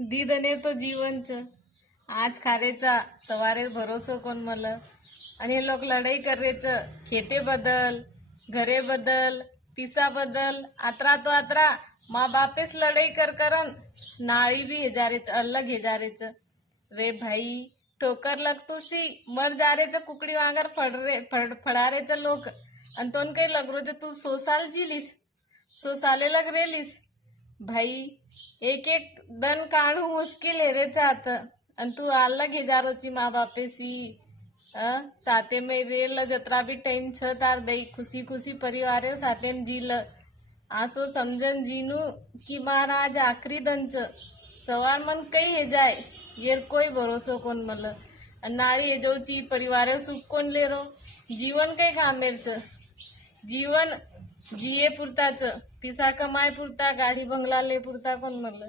दीदने तो जीवनच आज खारेचा सवारे भरोसो कोण मला आणि हे लोक लढाई करेच खेते बदल घरे बदल पिसा बदल आत्रा तो आत्रा माँ बापेस लड़ाई कर करन नाड़ी भी हेजारेच अलग हेजारेच रे भाई ठोकर लग तुसी मर जा रे कुकड़ी वांगर फड़ा रे लोक आणि तोन काही लगरो तू 100 साल जीलीस 100 साले लग रेलीस भाई एक एक दन काढू मुश्किल है रे चाहत आणि तू आल्ला घे जा रोची माँ बापेसी साथे में रेल जतरा भी टाइम छ तार दई खुशी खुशी परिवार साथे में जील आसो समझन जीनू कि महाराज आखरी दंच सवार मन कई हे जाए ये कोई भरोसो कोण मल नाळी हे जोची परिवार सुख कोण ले रो जीवन काही कामेरच जीवन जिये पुरताच पिसा कमाय पुरता गाडी बंगला ले पुरता कोण मल